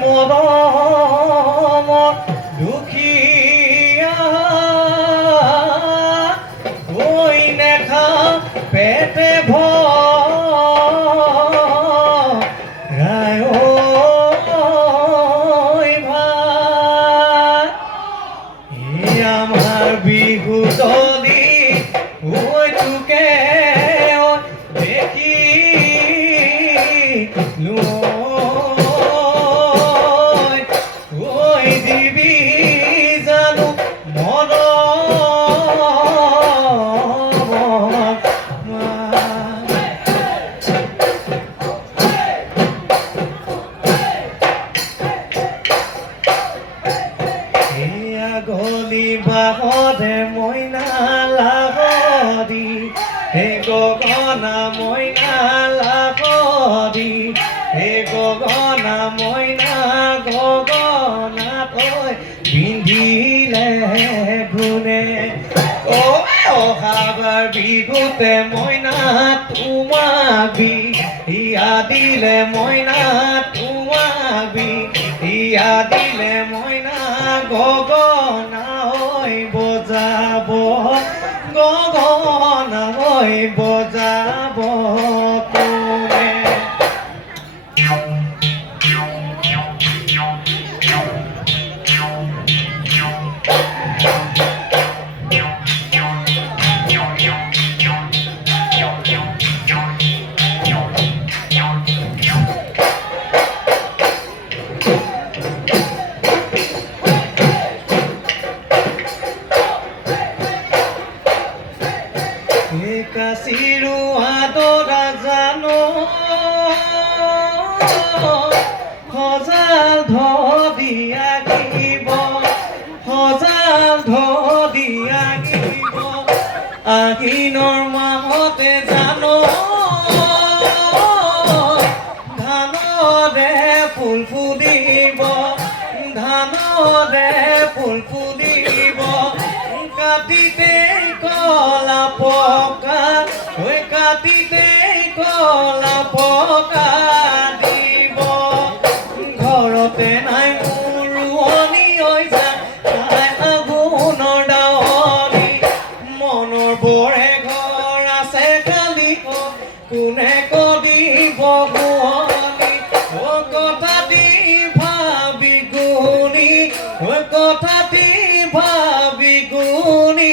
মৰমত দুখীয়া ঐ নেখা পেটে ভৰাই ঐ ভাত এই আমাৰ বিহু দলি ঐ তোকে দেখি ঐ দিবি জানো এয়া গলি বাহতে মইনা লাগদি হে গগনা মইনা লাগদি হে গগনা মইনা গগনা তই পিন্ধিলে গুণে অহাবাৰ বিহুতে মইনা তোমাবি ইয়া দিলে মইনা তোমাবি ইয়া দিলে মইনা গগনা হৈ বজাব গগনা হৈ বজাব কোনে কাশীৰো আদৰা জানো সজাল ধদিয়া গিব সজাল ধদিয়া গিব আহিনৰ মাহতে জানো ধানৰে ফুল ফুলিব ধানৰে ফুল ফুলিব কাটিতে কলা পকা ঐ কাটিতে কলা পকা দিব ঘৰতে নাই মোৰ ৰোৱনী ঐ নাই আগুনৰ ডাৱনী মনৰ বৰে ঘৰ আছে খালি কোনে কৰিব শুৱনি ঐ কথা দি ভাবি গুণি ঐ কথা দি ভাবি গুণি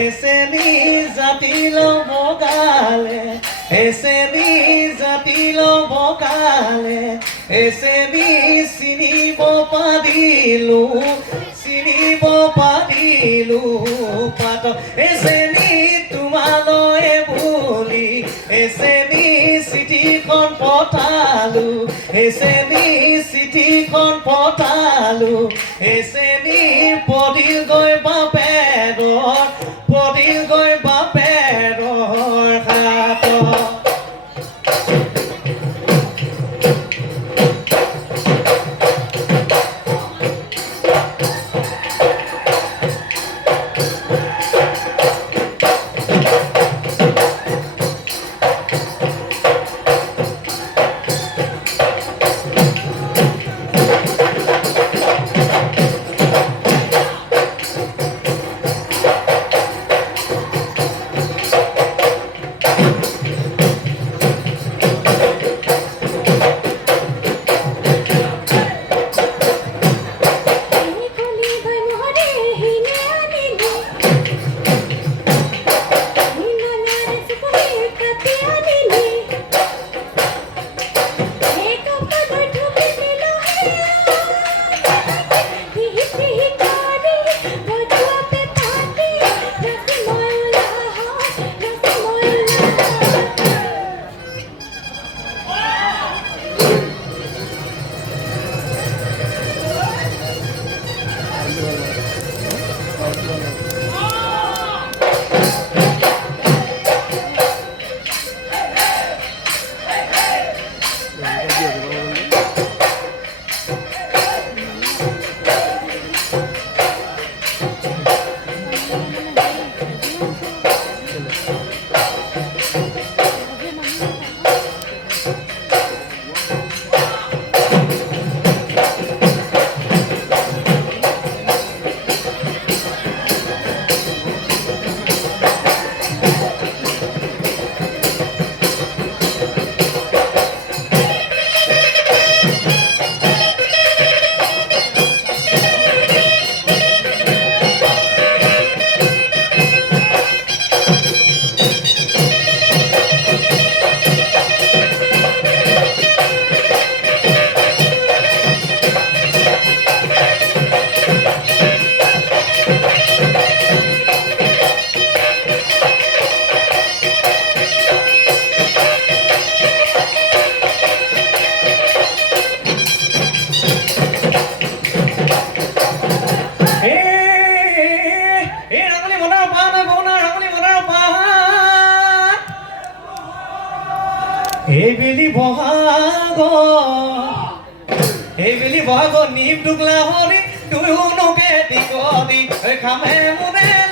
এসেনি জাতিল বগালে এসেনি জাতিল বগালে এসেনি চিনিব পাৰিলো পাত এসেনি তোমালৈ বুলি এসেনি চিঠিখন পঠালো এসেনি চিঠিখন পঠালো এসেনি পদিল গৈ বাপেৰৰ হাতত নিম টুকলা হৰি দুয়োনোকে দিগদি খামে মোৰে